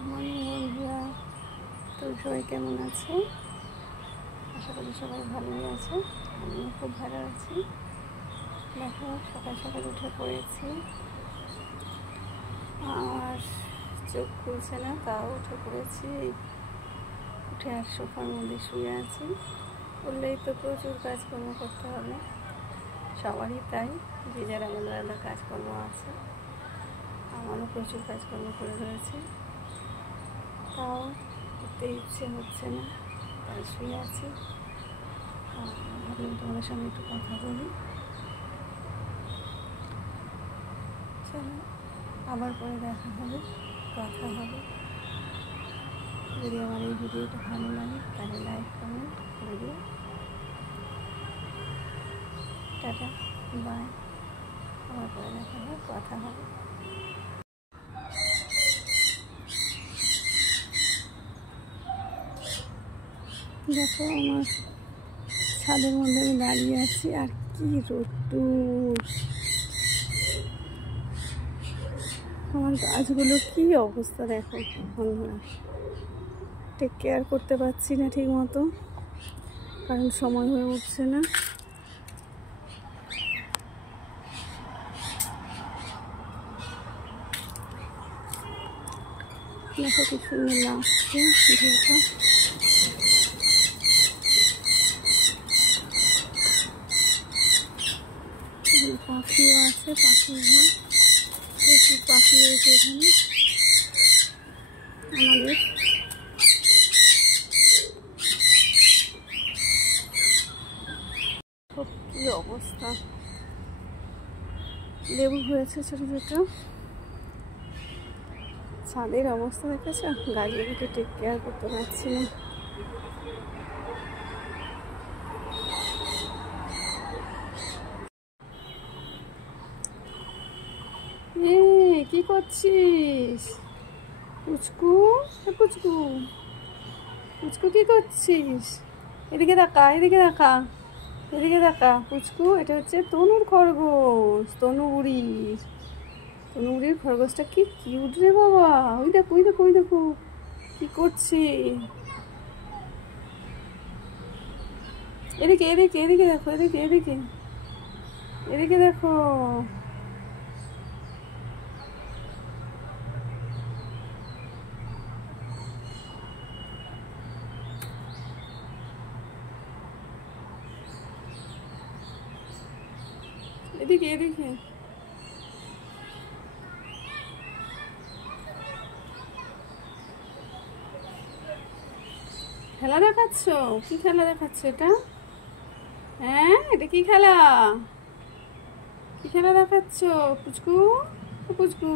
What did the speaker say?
Good morning বন্ধুরা। তো সবাই কেমন আছে? আশা করি সবাই ভালোই আছে। আমিও খুব ভালো আছি। দেখো, সকাল সকাল উঠে পড়েছি আর চোখ খুলছে না, তাও উঠে পড়েছি। উঠে আর সোফার মধ্যে শুয়ে আছি। উঠলেই তো প্রচুর কাজকর্ম করতে হবে, সবারই তাই। যে যার আলাদা আলাদা কাজকর্ম আছে। আমারও প্রচুর কাজকর্ম করে রয়েছে, তাও উঠতে ইচ্ছে হচ্ছে না, তাই শুয়ে আছি। ভাবলাম তোমাদের সঙ্গে একটু কথা বলি। চলো, আবার পরে দেখা হবে, কথা হবে। যদি আমার এই ভিডিওটা ভালো লাগে তাহলে লাইক কমেন্ট করে দিও। Tata, bye. আবার পরে দেখা হবে, কথা হবে। দেখো, আমার ছাদের মধ্যে আমি দাঁড়িয়ে আছি, আর কি রোদ্দুর! আমার গাছগুলো কি অবস্থা দেখো বন্ধুরা। টেক কেয়ার করতে পারছি না ঠিক মতো, কারণ সময় হয়ে উঠছে না। দেখো কি সুন্দর লাগছে ভিউটা। পাখিও আছে, পাখির ঘর, প্রচুর পাখি রয়েছে এখানে আমাদের। কি অবস্থা! লেবু হয়েছে ছোট ছোট। ছাদের অবস্থা দেখেছ? গাছগুলোকে টেক কেয়ার করতে পারছি না। কি করছিস পুচকু? পুচকু, পুচকু কি করছিস? এদিকে দেখা, এদিকে দেখা, এদিকে দেখা পুচকু। এটা হচ্ছে তনুর খরগোশ, তনুবুড়ির খরগোশটা কি কিউট রে বাবা। ওই দেখো, ওই দেখো, ওই দেখো কি করছে। এদিকে এদিকে এদিকে দেখো, এদিকে এদিকে এদিকে দেখো। এদিকে এদিকে খেলা দেখাচ্ছ? কি খেলা দেখাচ্ছ এটা? হ্যাঁ, এটা কি খেলা? কি খেলা দেখাচ্ছ পুচকু? পুচকু